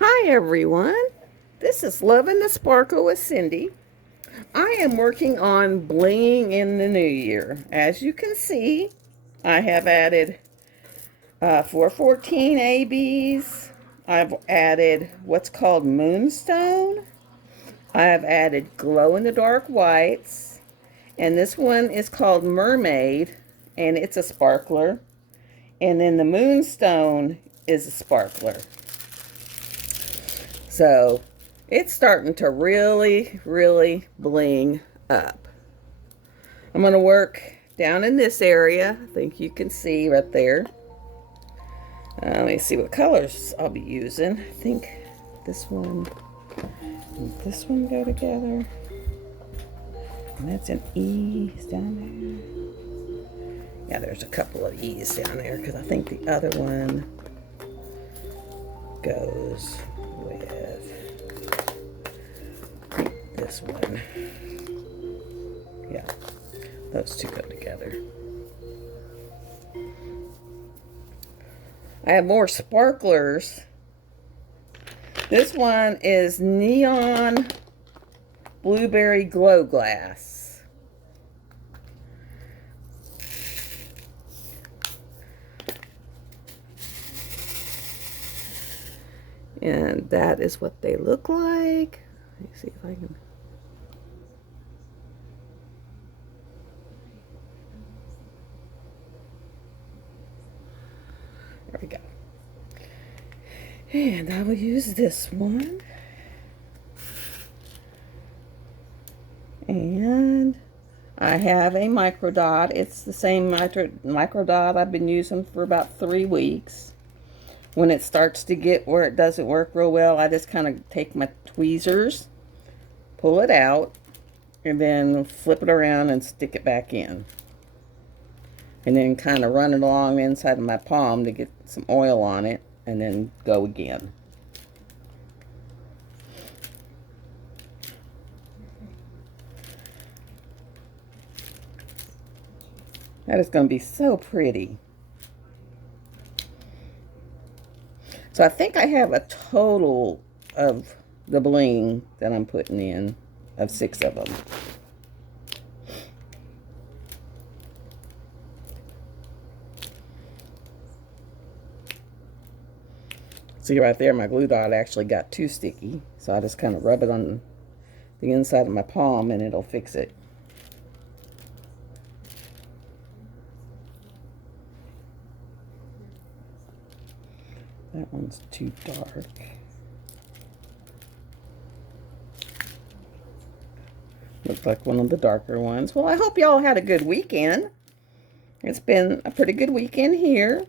Hi everyone, this is Lovin' the Sparkle with Cindy. I am working on blinging in the new year. As you can see, I have added 414 ABs. I've added what's called moonstone. I have added glow-in-the-dark whites. And this one is called mermaid, and it's a sparkler. And then the moonstone is a sparkler. So it's starting to really bling up. I'm going to work down in this area. I think you can see right there. Let me see what colors I'll be using. I think this one and this one go together. And that's an E down there. Yeah, there's a couple of E's down there because I think the other one goes with this one. Yeah, those two go together. I have more sparklers. This one is neon blueberry glow glass. And that is what they look like. Let me see if I can. There we go. And I will use this one. And I have a micro dot. It's the same micro dot I've been using for about 3 weeks. When it starts to get where it doesn't work real well, I just kind of take my tweezers, pull it out, and then flip it around and stick it back in. And then kind of run it along the inside of my palm to get some oil on it, and then go again. That is going to be so pretty. So I think I have a total of the bling that I'm putting in of 6 of them. See right there, my glue dot actually got too sticky. So I just kind of rub it on the inside of my palm and it'll fix it. That one's too dark. Looks like one of the darker ones. Well, I hope y'all had a good weekend. It's been a pretty good weekend here.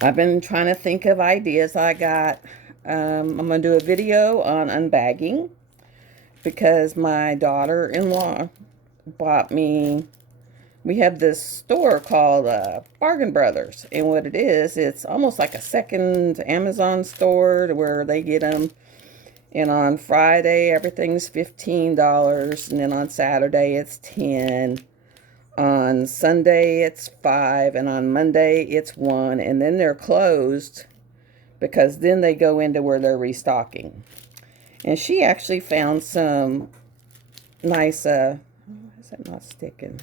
I've been trying to think of ideas. I'm going to do a video on unbagging because my daughter-in-law bought me. We have this store called Bargain Brothers, and what it is, it's almost like a second Amazon store where they get them. And on Friday, everything's $15, and then on Saturday, it's $10. On Sunday, it's $5, and on Monday, it's $1, and then they're closed because then they go into where they're restocking. And she actually found some nice, why is that not sticking?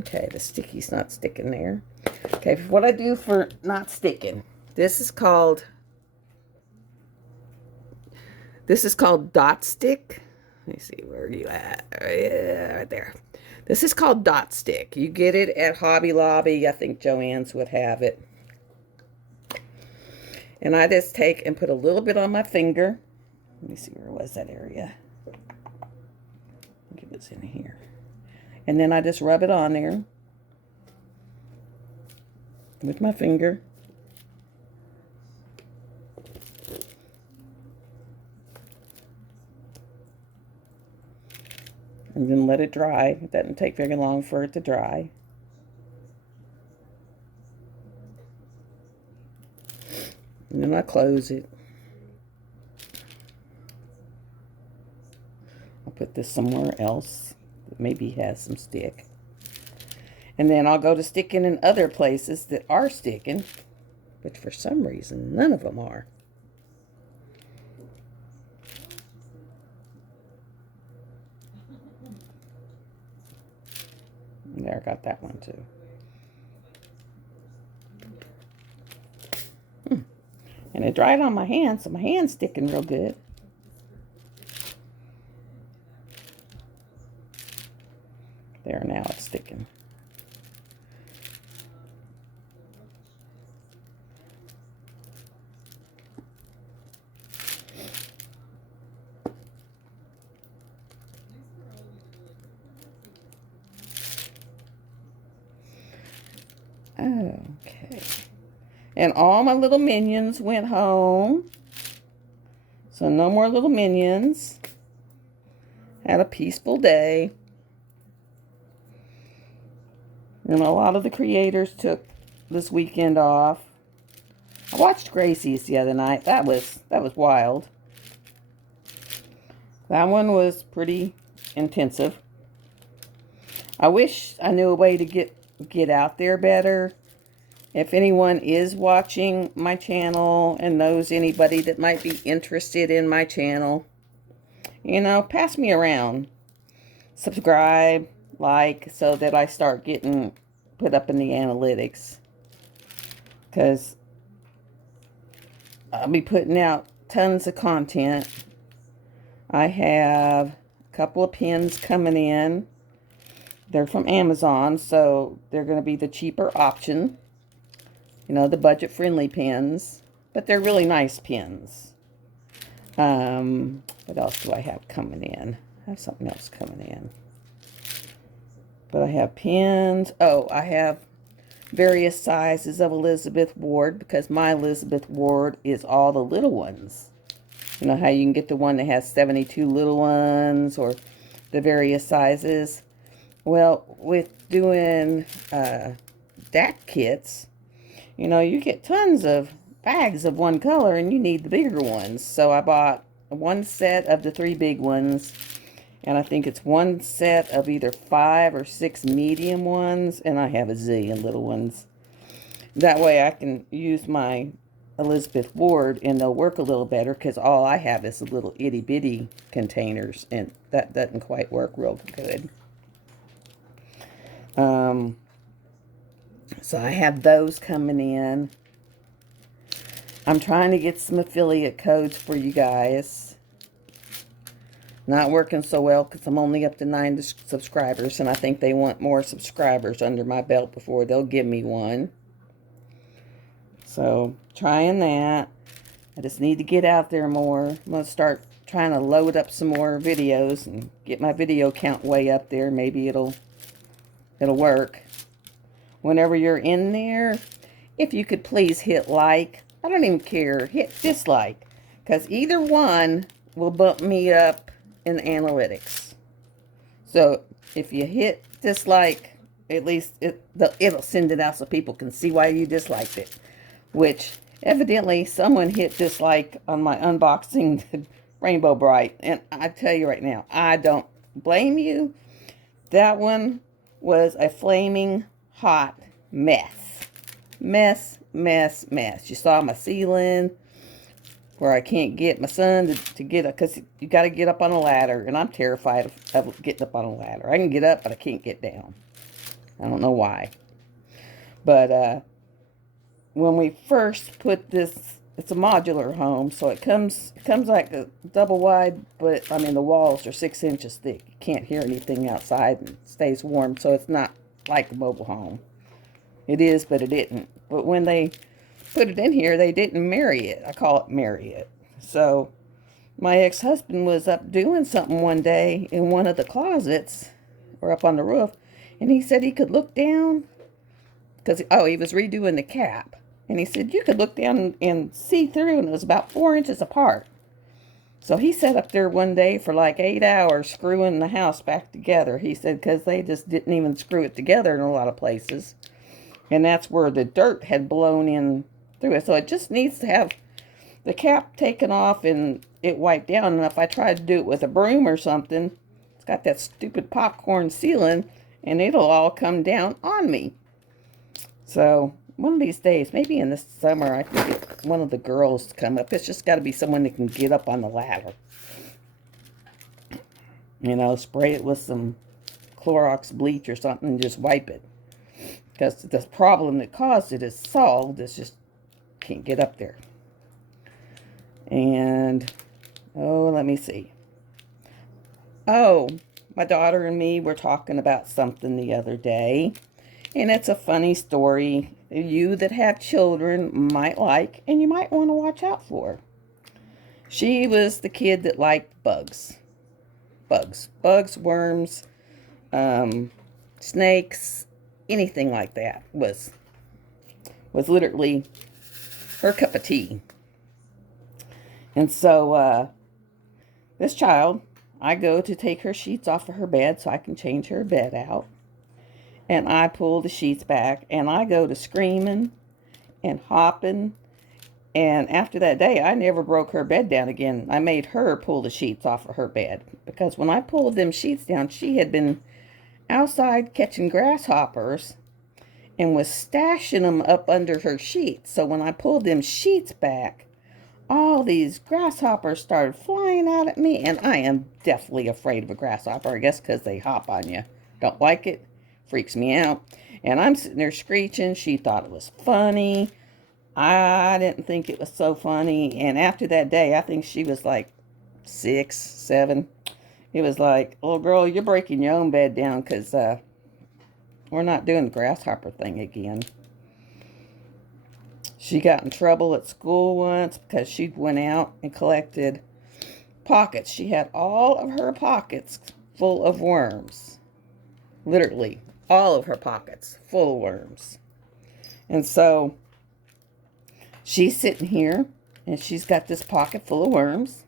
Okay, the sticky's not sticking there. Okay, what I do for not sticking, this is called dot stick. Let me see, where are you at? Yeah, right there. This is called dot stick. You get it at Hobby Lobby. I think Joann's would have it. And I just take and put a little bit on my finger. Let me see, where was that area? I think it was in here. And then I just rub it on there with my finger. And then let it dry. It doesn't take very long for it to dry. And then I close it. I'll put this somewhere else that maybe has some stick. And then I'll go to sticking in other places that are sticking. But for some reason, none of them are. There, I got that one too. And it dried on my hand, so my hand's sticking real good. There, now it's sticking. Okay. And all my little minions went home. So no more little minions. Had a peaceful day. And a lot of the creators took this weekend off. I watched Gracie's the other night. That was wild. That one was pretty intensive. I wish I knew a way to get out there better. If anyone is watching my channel and knows anybody that might be interested in my channel, you know, pass me around. Subscribe, like, so that I start getting put up in the analytics. Because I'll be putting out tons of content. I have a couple of pens coming in. They're from Amazon, so they're going to be the cheaper option. You know, the budget-friendly pens. But they're really nice pens. What else do I have coming in? I have something else coming in. But I have pens. Oh, I have various sizes of Elizabeth Ward, because my Elizabeth Ward is all the little ones. You know how you can get the one that has 72 little ones, or the various sizes. Well, with doing DAC kits, you know, you get tons of bags of one color and you need the bigger ones. So I bought one set of the 3 big ones, and I think it's one set of either 5 or 6 medium ones, and I have a zillion little ones. That way I can use my Elizabeth Ward and they'll work a little better, because all I have is the little itty bitty containers, and that doesn't quite work real good. So I have those coming in. I'm trying to get some affiliate codes for you guys. Not working so well because I'm only up to 9 subscribers, and I think they want more subscribers under my belt before they'll give me one. So, trying that. I just need to get out there more. I'm going to start trying to load up some more videos and get my video count way up there. Maybe it'll work. Whenever you're in there, if you could please hit like. I don't even care. Hit dislike. Because either one will bump me up in the analytics. So if you hit dislike, at least it'll send it out so people can see why you disliked it. Which evidently someone hit dislike on my unboxing Rainbow Bright. And I tell you right now, I don't blame you. That one was a flaming hot mess. Mess. You saw my ceiling where I can't get my son to get up, because you got to get up on a ladder, and I'm terrified of getting up on a ladder. I can get up, but I can't get down. I don't know why. But when we first put this, it's a modular home, so it comes like a double wide, but I mean the walls are 6 inches thick. You can't hear anything outside, and it stays warm, so it's not like a mobile home. It is, but it isn't. But when they put it in here, they didn't marry it. I call it marry it. So my ex-husband was up doing something one day in one of the closets, or up on the roof, and he said he could look down, because, he was redoing the cap. And he said you could look down and see through, and it was about 4 inches apart. So he sat up there one day for like 8 hours screwing the house back together. He said because they just didn't even screw it together in a lot of places. And that's where the dirt had blown in through it. So it just needs to have the cap taken off and it wiped down. And if I tried to do it with a broom or something, it's got that stupid popcorn ceiling, and it'll all come down on me. So one of these days, maybe in the summer, I can get one of the girls to come up. It's just got to be someone that can get up on the ladder. You know, spray it with some Clorox bleach or something and just wipe it. Because the problem that caused it is solved. It's just can't get up there. And, oh, let me see. Oh, my daughter and me were talking about something the other day. And it's a funny story you that have children might like and you might want to watch out for. She was the kid that liked bugs. Bugs, worms, snakes, anything like that was literally her cup of tea. And so this child, I go to take her sheets off of her bed so I can change her bed out. And I pull the sheets back and I go to screaming and hopping. And after that day, I never broke her bed down again. I made her pull the sheets off of her bed. Because when I pulled them sheets down, she had been outside catching grasshoppers and was stashing them up under her sheets. So when I pulled them sheets back, all these grasshoppers started flying out at me. And I am definitely afraid of a grasshopper, I guess because they hop on you. Don't like it. Freaks me out. And I'm sitting there screeching. She thought it was funny. I didn't think it was so funny. And after that day, I think she was like 6, 7. It was like, little girl, you're breaking your own bed down because we're not doing the grasshopper thing again. She got in trouble at school once because she went out and collected pockets. She had all of her pockets full of worms. Literally, all of her pockets full of worms. And so she's sitting here, and she's got this pocket full of worms.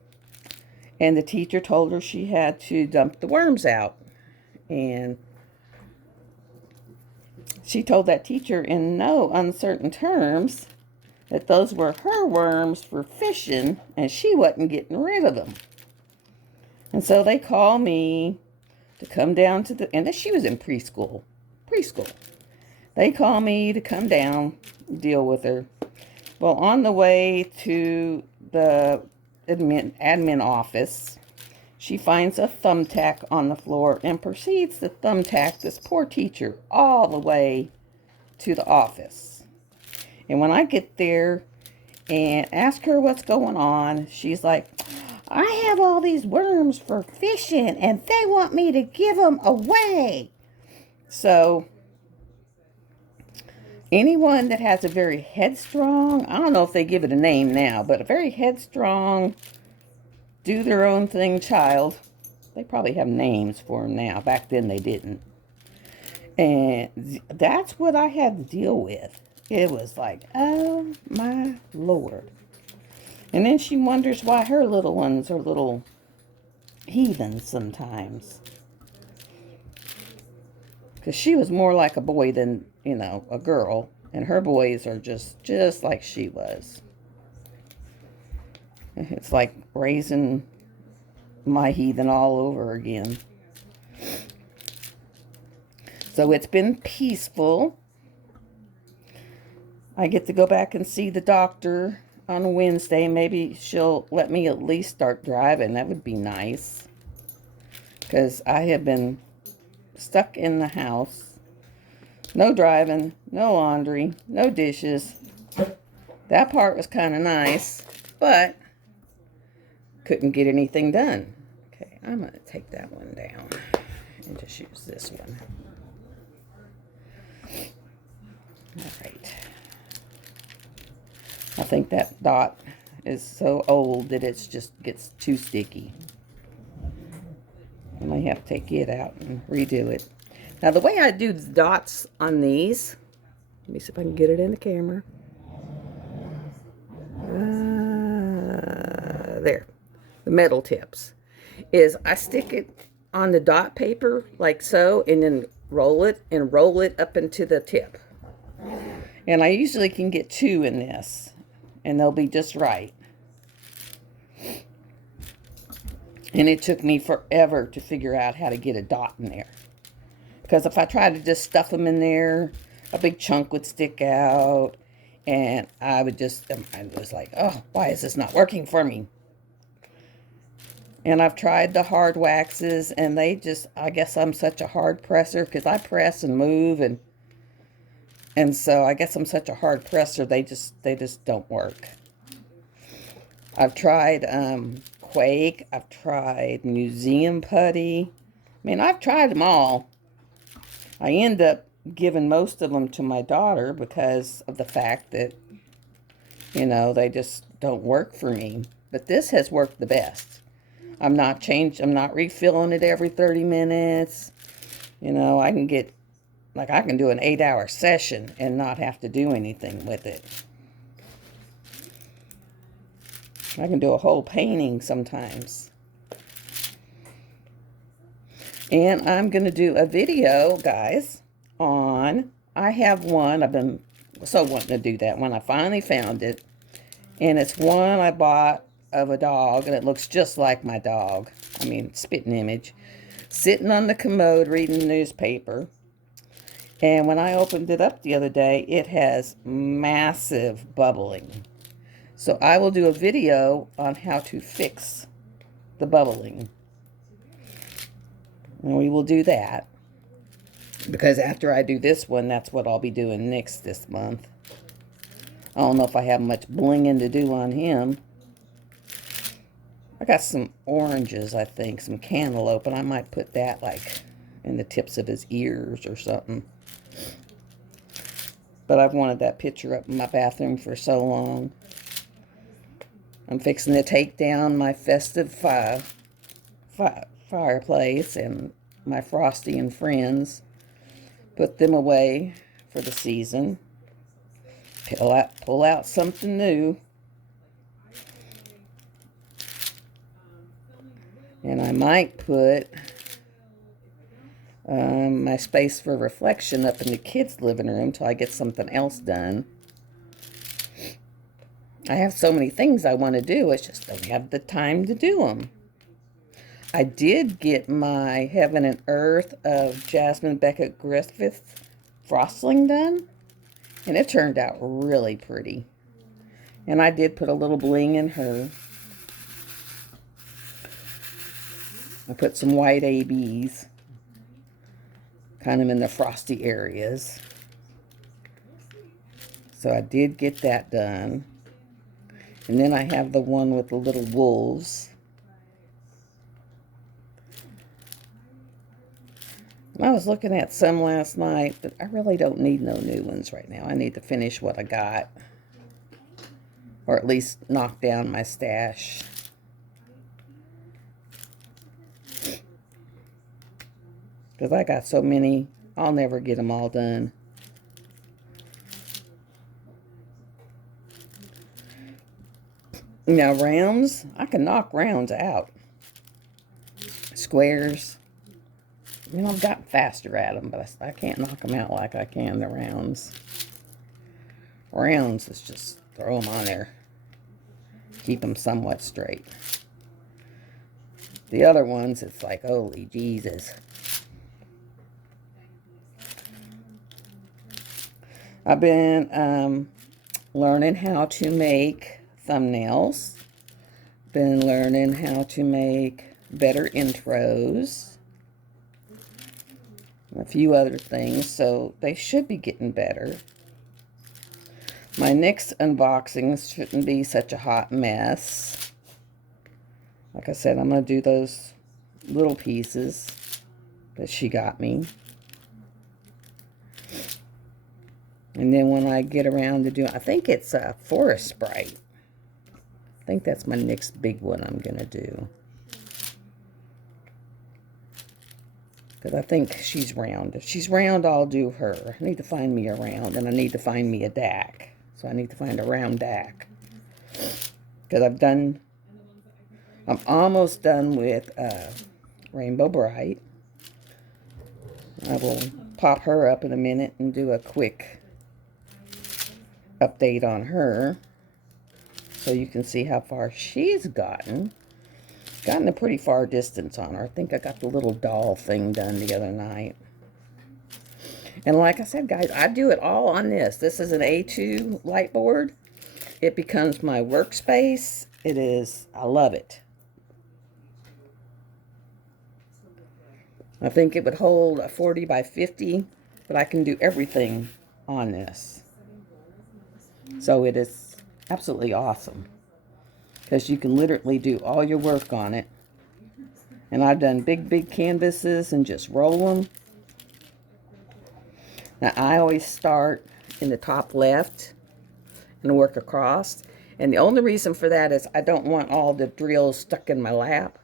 And the teacher told her she had to dump the worms out. And she told that teacher in no uncertain terms that those were her worms for fishing, and she wasn't getting rid of them. And so they call me to come down to the, and she was in preschool. They call me to come down, deal with her. Well, on the way to the admin office, she finds a thumbtack on the floor and proceeds to thumbtack this poor teacher all the way to the office. And when I get there and ask her what's going on, she's like, I have all these worms for fishing and they want me to give them away. So anyone that has a very headstrong, I don't know if they give it a name now, but a very headstrong, do their own thing child, they probably have names for them now. Back then they didn't. And that's what I had to deal with. It was like, oh my Lord. And then she wonders why her little ones are little heathens sometimes. Because she was more like a boy than, you know, a girl. And her boys are just like she was. It's like raising my heathen all over again. So it's been peaceful. I get to go back and see the doctor on Wednesday. Maybe she'll let me at least start driving. That would be nice. Because I have been stuck in the house. No driving, no laundry, no dishes. That part was kind of nice, but couldn't get anything done. Okay, I'm going to take that one down and just use this one. All right. I think that dot is so old that it just gets too sticky. I might have to take it out and redo it. Now, the way I do the dots on these, let me see if I can get it in the camera. There. The metal tips. Is I stick it on the dot paper like so, and then roll it up into the tip. And I usually can get 2 in this, and they'll be just right. And it took me forever to figure out how to get a dot in there. Because if I try to just stuff them in there a big chunk would stick out, and I was like, oh, why is this not working for me? And I've tried the hard waxes, and I guess I'm such a hard presser, because I press and move, and so I guess I'm such a hard presser, they just don't work. I've tried Quake, I've tried museum putty. I mean, I've tried them all. I end up giving most of them to my daughter because of the fact that, they just don't work for me. But this has worked the best. I'm not refilling it every 30 minutes. I can do an 8-hour session and not have to do anything with it. I can do a whole painting sometimes. And I'm going to do a video, guys, I have one. I've been so wanting to do that one. I finally found it. And it's one I bought of a dog, and it looks just like my dog. I mean, spitting image. Sitting on the commode reading the newspaper. And when I opened it up the other day, it has massive bubbling. So I will do a video on how to fix the bubbling. And we will do that. Because after I do this one, that's what I'll be doing next this month. I don't know if I have much blinging to do on him. I got some oranges, I think, some cantaloupe, and I might put that like in the tips of his ears or something. But I've wanted that picture up in my bathroom for so long. I'm fixing to take down my festive fireplace and my Frosty and Friends. Put them away for the season. Pull out something new. And I might put my space for reflection up in the kids' living room till I get something else done. I have so many things I want to do. I just don't have the time to do them. I did get my Heaven and Earth of Jasmine Beckett Griffith frosting done. And it turned out really pretty. And I did put a little bling in her. I put some white ABs. Kind of in the frosty areas. So I did get that done. And then I have the one with the little wolves. I was looking at some last night, but I really don't need no new ones right now. I need to finish what I got. Or at least knock down my stash. Because I got so many, I'll never get them all done. Now rounds, I can knock rounds out. Squares. I've gotten faster at them, but I can't knock them out like I can the rounds. Rounds is just throw them on there. Keep them somewhat straight. The other ones, it's like, holy Jesus. I've been learning how to make thumbnails. Been learning how to make better intros. A few other things, so they should be getting better. My next unboxings shouldn't be such a hot mess. Like I said, I'm going to do those little pieces that she got me. And then when I get around to doing, I think it's a Forest Sprite. I think that's my next big one I'm going to do. Because I think she's round. If she's round, I'll do her. I need to find me a round, and I need to find me a DAC. So I need to find a round DAC. Because I'm almost done with Rainbow Bright. I will pop her up in a minute and do a quick update on her. So you can see how far she's gotten. Gotten a pretty far distance on her. I think I got the little doll thing done the other night. And like I said, guys, I do it all on this. This is an A2 light board. It becomes my workspace. It is, I love it. I think it would hold a 40 by 50, but I can do everything on this. So it is absolutely awesome, because you can literally do all your work on it. And I've done big canvases and just roll them. Now I always start in the top left and work across. And the only reason for that is I don't want all the drills stuck in my lap.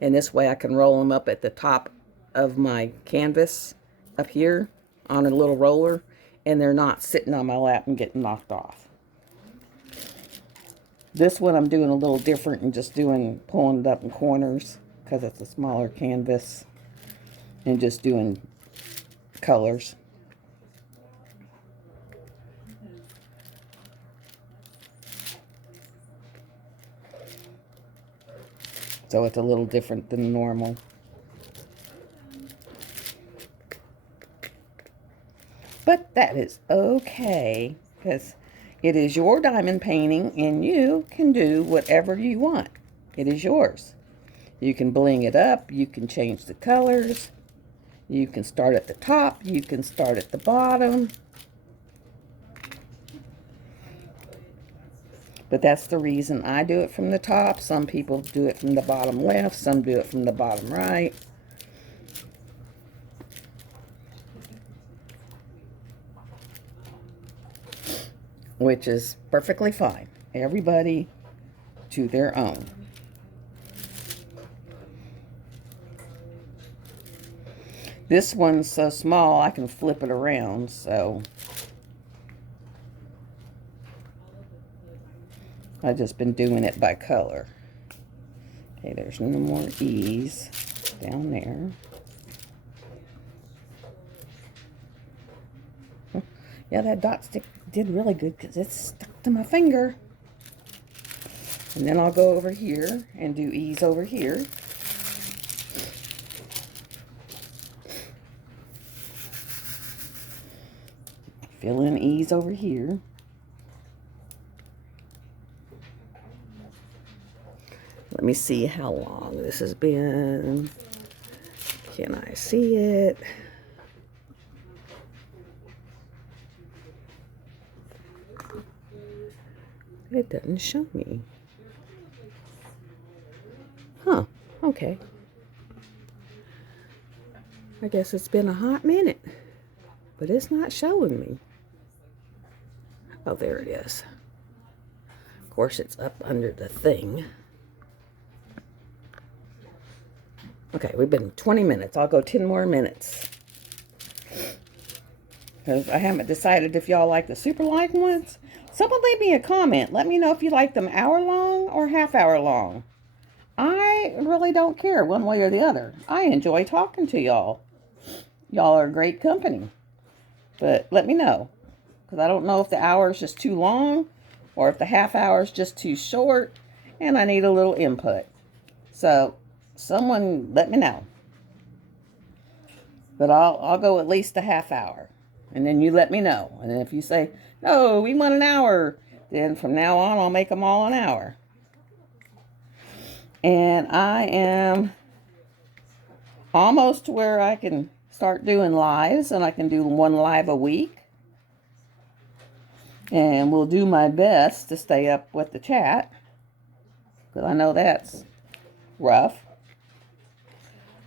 And this way I can roll them up at the top of my canvas up here on a little roller, and they're not sitting on my lap and getting knocked off. This one I'm doing a little different and just pulling it up in corners because it's a smaller canvas, and just doing colors. So it's a little different than normal. But that is okay, because it is your diamond painting and you can do whatever you want. It is yours. You can bling it up. You can change the colors. You can start at the top. You can start at the bottom. But that's the reason I do it from the top. Some people do it from the bottom left. Some do it from the bottom right. Which is perfectly fine. Everybody to their own. This one's so small I can flip it around, so I've just been doing it by color. Okay, there's no more E's down there. Yeah, that dot stick did really good because it's stuck to my finger. And then I'll go over here and do E's over here. Fill in E's over here. Let me see how long this has been. Can I see it? It doesn't show me. Huh, okay. I guess it's been a hot minute, but it's not showing me. Oh, there it is. Of course, it's up under the thing. Okay, we've been 20 minutes. I'll go 10 more minutes. Because I haven't decided if y'all like the super long ones. Someone leave me a comment. Let me know if you like them hour long or half hour long. I really don't care one way or the other. I enjoy talking to y'all. Y'all are great company. But let me know. Because I don't know if the hour is just too long or if the half hour is just too short and I need a little input. So someone let me know. But I'll go at least a half hour. And then you let me know. And if you say, no, we want an hour, then from now on, I'll make them all an hour. And I am almost to where I can start doing lives, and I can do one live a week. And we'll do my best to stay up with the chat, because I know that's rough.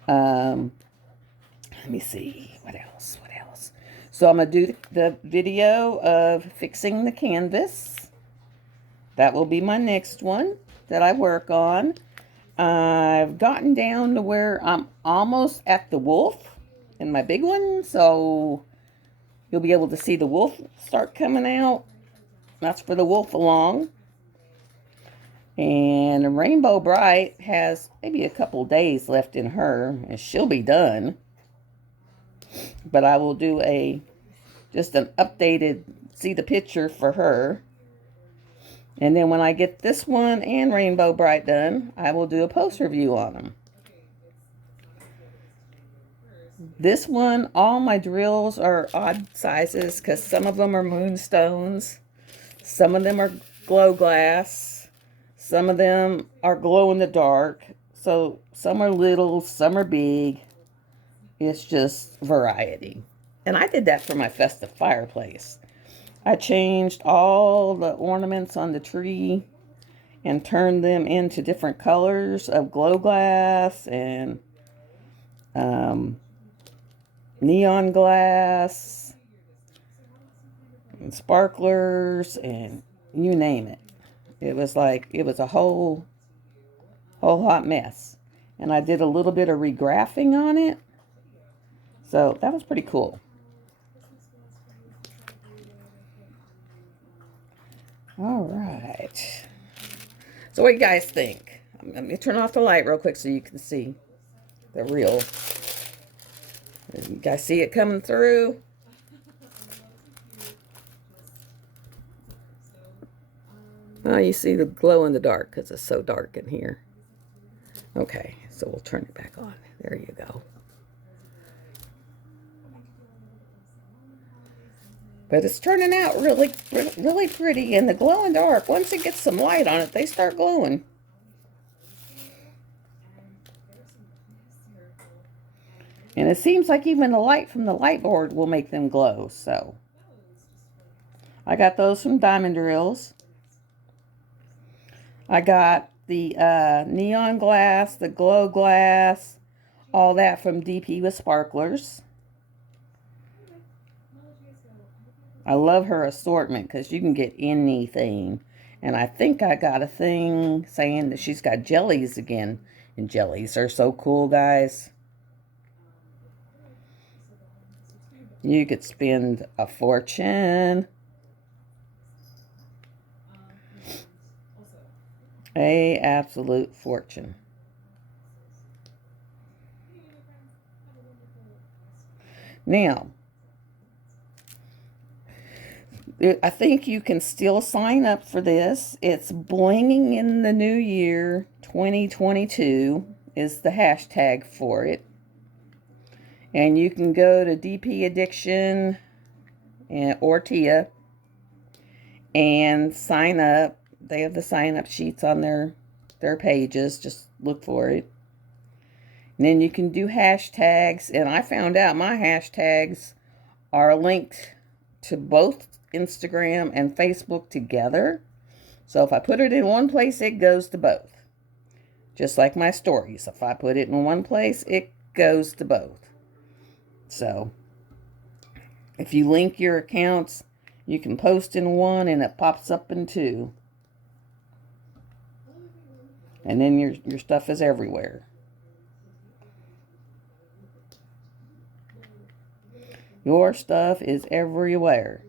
Let me see, what else? So I'm going to do the video of fixing the canvas. That will be my next one that I work on. I've gotten down to where I'm almost at the wolf in my big one. So you'll be able to see the wolf start coming out. That's for the wolf along. And Rainbow Bright has maybe a couple days left in her, and she'll be done. But I will do just an updated, see the picture for her. And then when I get this one and Rainbow Bright done, I will do a post review on them. This one, all my drills are odd sizes because some of them are moonstones. Some of them are glow glass. Some of them are glow in the dark. So some are little, some are big. It's just variety. And I did that for my festive fireplace. I changed all the ornaments on the tree and turned them into different colors of glow glass and neon glass and sparklers and you name it. It was a whole hot mess. And I did a little bit of regraphing on it. So that was pretty cool. All right. So what do you guys think? Let me turn off the light real quick so you can see the real. You guys see it coming through? Oh, you see the glow in the dark because it's so dark in here. Okay, so we'll turn it back on. There you go. But it's turning out really, really pretty. And the glow in the dark, once it gets some light on it, they start glowing. And it seems like even the light from the light board will make them glow. So I got those from Diamond Drills. I got the neon glass, the glow glass, all that from DP with Sparklers. I love her assortment because you can get anything. And I think I got a thing saying that she's got jellies again. And jellies are so cool, guys. You could spend a fortune. A absolute fortune. Now, I think you can still sign up for this. It's Blinging in the New Year 2022 is the hashtag for it. And you can go to DP Addiction or Tia and sign up. They have the sign up sheets on their pages. Just look for it. And then you can do hashtags. And I found out my hashtags are linked to both Instagram and Facebook together. So if I put it in one place, it goes to both. Just like my stories. If I put it in one place, it goes to both. So if you link your accounts, you can post in one and it pops up in two. And then your stuff is everywhere. Your stuff is everywhere.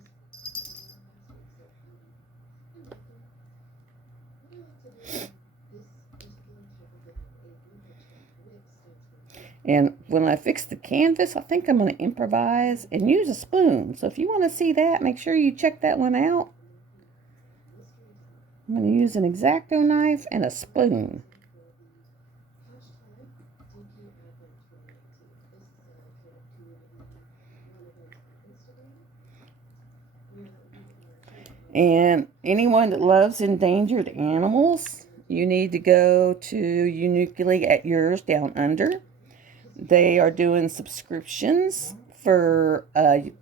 And when I fix the canvas, I think I'm going to improvise and use a spoon. So if you want to see that, make sure you check that one out. I'm going to use an X-Acto knife and a spoon. And anyone that loves endangered animals, you need to go to Uniquely at Yours Down Under. They are doing subscriptions for a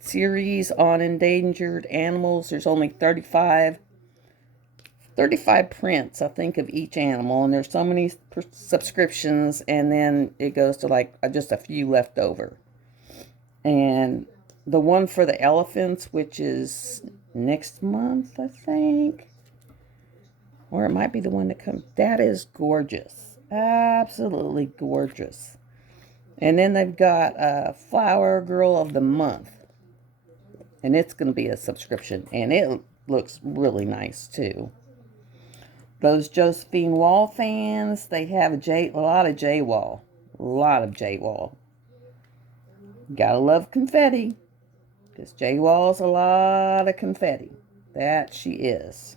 series on endangered animals. There's only 35 prints, I think, of each animal. And there's so many subscriptions. And then it goes to like just a few left over. And the one for the elephants, which is next month, I think. Or it might be the one that comes. That is gorgeous. Absolutely gorgeous. And then they've got a Flower Girl of the Month. And it's going to be a subscription. And it looks really nice, too. Those Josephine Wall fans, they have a lot of J-Wall. A lot of J-Wall. Gotta love confetti. Because J-Wall's a lot of confetti. That she is.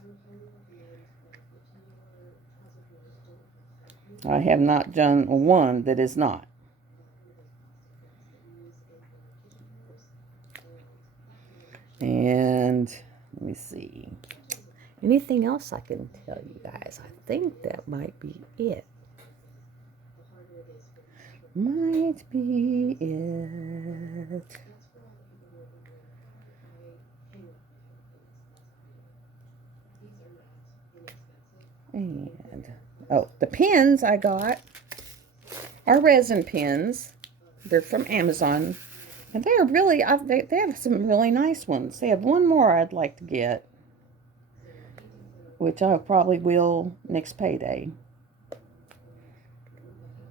I have not done one that is not. And let me see. Anything else I can tell you guys? I think that might be it. Might be it. And, oh, the pens I got are resin pens. They're from Amazon. And they're really, they have some really nice ones. They have one more I'd like to get, which I probably will next payday.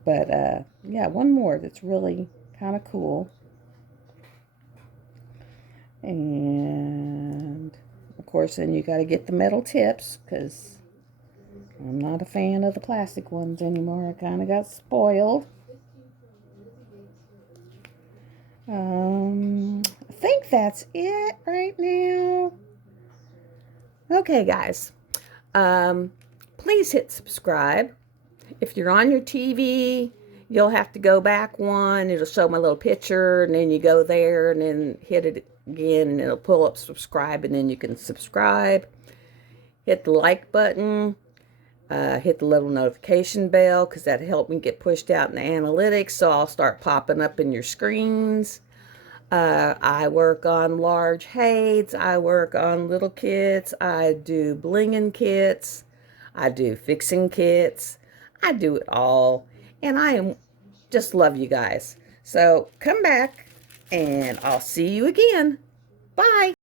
But, yeah, one more that's really kind of cool. And, of course, then you got to get the metal tips, because I'm not a fan of the plastic ones anymore. I kind of got spoiled. I think that's it right now. Okay, guys. Please hit subscribe. If you're on your TV, you'll have to go back one. It'll show my little picture, and then you go there and then hit it again, and it'll pull up subscribe, and then you can subscribe. Hit the like button. Hit the little notification bell, because that helped me get pushed out in the analytics, so I'll start popping up in your screens. I work on large heights. I work on little kits. I do blinging kits. I do fixing kits. I do it all. And I just love you guys. So come back and I'll see you again. Bye.